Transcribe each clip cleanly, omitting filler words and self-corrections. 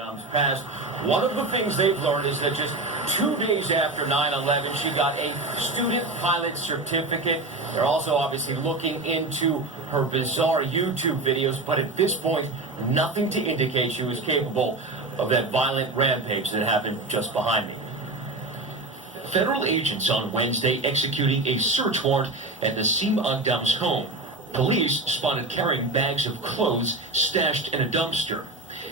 Agdam's past. One of the things they've learned is that just 2 days after 9/11, she got a student pilot certificate. They're also obviously looking into her bizarre YouTube videos, but at this point, nothing to indicate she was capable of that violent rampage that happened just behind me. Federal agents on Wednesday executing a search warrant at Nasim Agdam's home. Police spotted carrying bags of clothes stashed in a dumpster.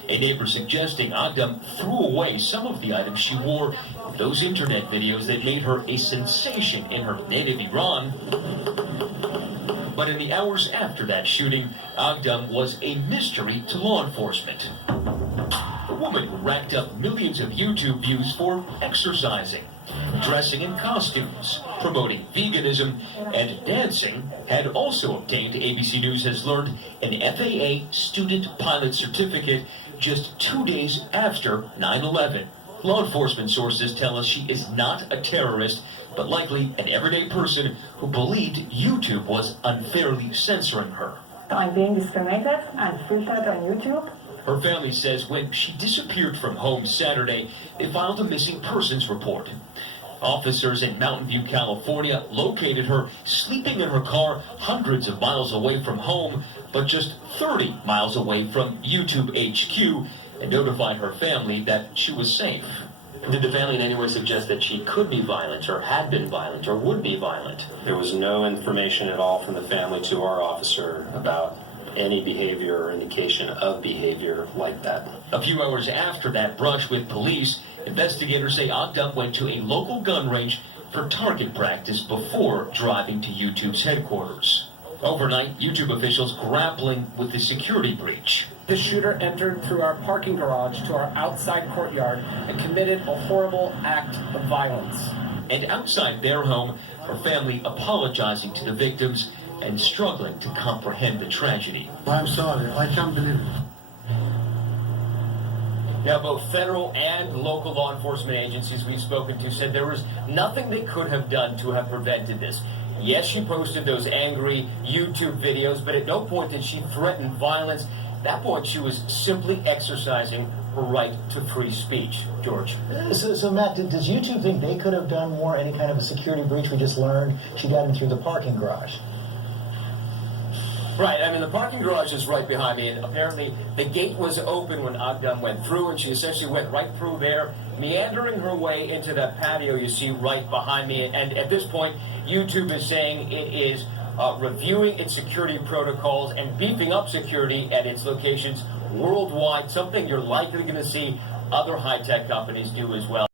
A neighbor suggesting Agdam threw away some of the items she wore in those internet videos that made her a sensation in her native Iran. But in the hours after that shooting, Agdam was a mystery to law enforcement. A woman who racked up millions of YouTube views for exercising, dressing in costumes, promoting veganism, and dancing, had also obtained, ABC News has learned, an FAA student pilot certificate just 2 days after 9/11. Law enforcement sources tell us she is not a terrorist, but likely an everyday person who believed YouTube was unfairly censoring her. I'm being discriminated and filtered on YouTube. Her family says when she disappeared from home Saturday, they filed a missing persons report. Officers in Mountain View, California, located her sleeping in her car hundreds of miles away from home, but just 30 miles away from YouTube HQ, and notified her family that she was safe. Did the family in any way suggest that she could be violent, or had been violent, or would be violent? There was no information at all from the family to our officer about any behavior or indication of behavior like that. A few hours after that brush with police, investigators say Agdam went to a local gun range for target practice before driving to YouTube's headquarters. Overnight, YouTube officials grappling with the security breach. The shooter entered through our parking garage to our outside courtyard and committed a horrible act of violence. And outside their home, her family apologizing to the victims and struggling to comprehend the tragedy. I'm sorry, I can't believe it. Now, both federal and local law enforcement agencies we've spoken to said there was nothing they could have done to have prevented this. Yes, she posted those angry YouTube videos, but at no point did she threaten violence. At that point, she was simply exercising her right to free speech. George. So Matt, does YouTube think they could have done more, any kind of a security breach? We just learned she got in through the parking garage. Right, I mean, the parking garage is right behind me, and apparently the gate was open when Agdam went through, and she essentially went right through there, meandering her way into that patio you see right behind me. And at this point, YouTube is saying it is reviewing its security protocols and beefing up security at its locations worldwide, something you're likely going to see other high-tech companies do as well.